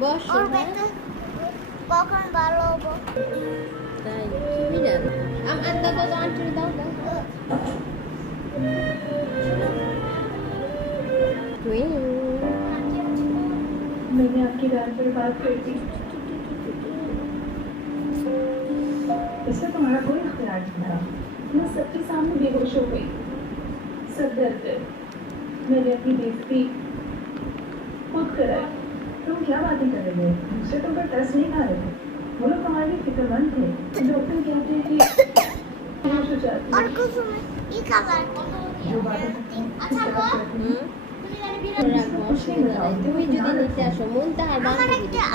বসো ওর হ্যাঁ? ব্যাগটা কখন ভালো হবো? তাই কি বিড়াল দাও দাও আন্টি দাও দাও मैंने आपकी रात पर बात कर दी। इसमें तुम्हारा कोई इख्तियार नहीं था। मैं सबके सामने बेहोश हो गई। सब डर गए। मैंने अपनी बेइज्जती खुद कराई। तुम क्या बातें कर रहे हो? मुझसे तुम पर तरस नहीं खा रहे थे। वो लोग तुम्हारे लिए फिक्रमंद थे। डॉक्टर कहते हैं कि बेहोश हो जाती और है। कुछ ये खबर जो बातें अच्छा वो রাখবো অসুবিধা নাই তুমি যদি নিতে আসো মন তাহার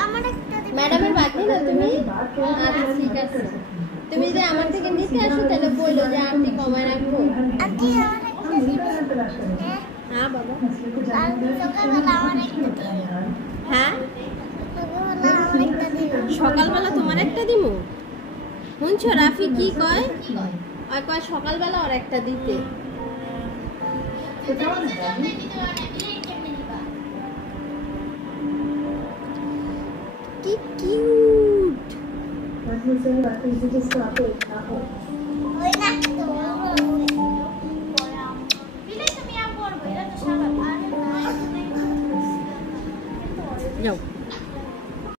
আমার একটা ম্যাডামের বাকি না তুমি আচ্ছা ঠিক আছে তুমি যদি আমার থেকে নিতে আসো তাহলে বললো যে আন্টি কমায় রাখবো আন্টি हम मिलकर हर तलाश करेंगे। হ্যাঁ বাবা मसले को जानने के लिए সকালবেলা আমার একটা होता है यार। হ্যাঁ সকালবেলা আমার একটা দিন সকালবেলা তোমার একটা দিমু শুনছো রাফি কি কয় আর কয় সকালবেলা আর একটা দিতে बताओ ना रानी। কি কিউট बस मुझसे बातें जिसको आपको इतना हो